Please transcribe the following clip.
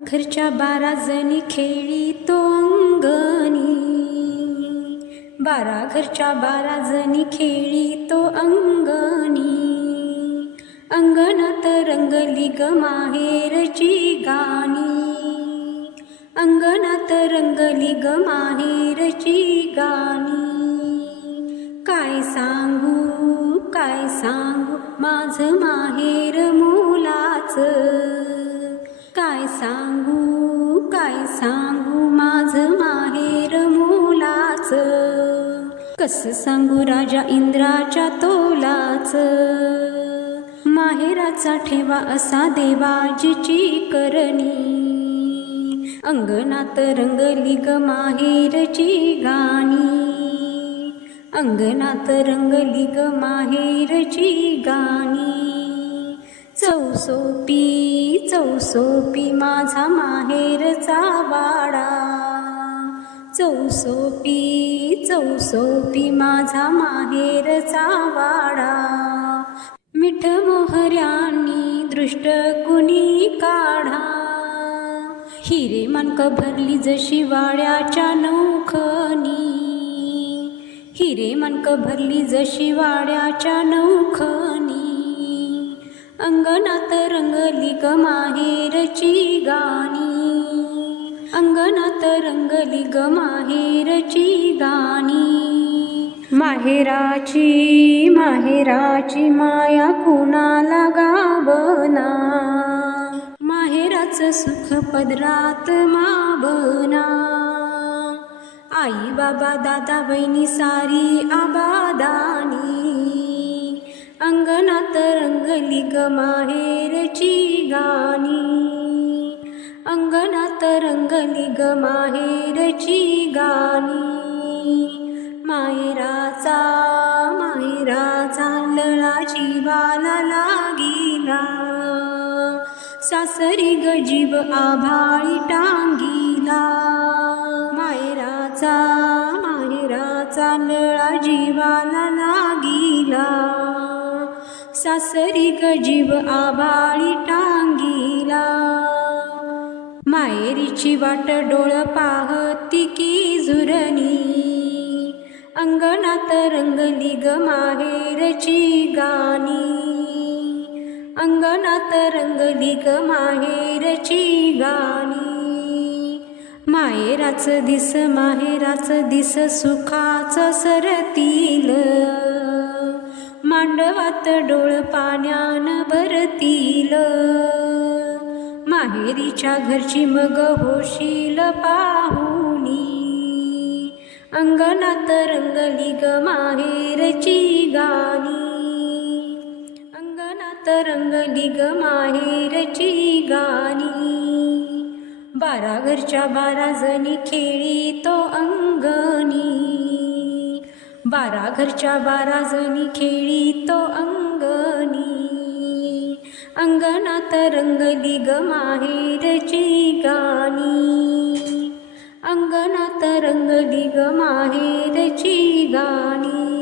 घरच्या 12 जणी खेळी तो अंगणी, 12 घरच्या 12 जणी खेळी तो अंगणी. अंगणात रंगली ग माहेरची गाणी, अंगणात रंगली ग माहेरची गाणी. काय सांगू माझं माहेर मोलाचं, काय सांगू माझं माहेर मोलाचं. कसं सांगू राजा इंद्राच्या तोलाचं, माहेराचा ठेवा असा देवाजीची करणी. अंगणात रंगली ग माहेरची गाणी, अंगणात रंगली ग माहेरची गाणी. चौसोपी माझा माहेरचा वाडा, चौसोपी माझा माहेरचा वाडा. मिठ मोहऱ्यांनी दृष्ट कुणी काढा, हिरे मनक भरली जशी वाड्याच्या नौखनी, हिरे मनक भरली जशी वाड्याच्या नौखनी. अंगणात रंगली ग माहेरची गाणी, अंगणात रंगली ग माहेरची गाणी. माहेराची माया कुणाला गावना, माहेराचं सुख पदरात मावना. आई बाबा दादा बहिणी सारी आबादानी, अंगणात रंगली ग माहेरची गाणी, अंगणात रंगली ग माहेरची गाणी. माहेराचा लळा जीवाला लागिला, सासरी ग जीव आभाळी टांगिला. माहेराचा लळा जीवाला लागिला, सासरी ग जीव आभाळी टांगिला. माहेरीची वाट डोळ पाहती की झुरणी, अंगणात रंगली ग माहेरची गाणी, अंगणात रंगली ग माहेरची गाणी. माहेराचं दिस सुखाचं सरतील, मांडवात डोळ पाण्यान भरतील. माहेरीच्या घरची मग होशील पाहुणी, अंगणात रंगली ग माहेरची गाणी, अंगणात रंगली ग माहेरची गाणी. 12 घरच्या 12 जणी खेळी तो अंगणी, 12 घरच्या 12 जणी खेळी तो अंगणी. अंगणात रंगली ग माहेरची गाणी, अंगणात रंगली ग माहेरची गाणी.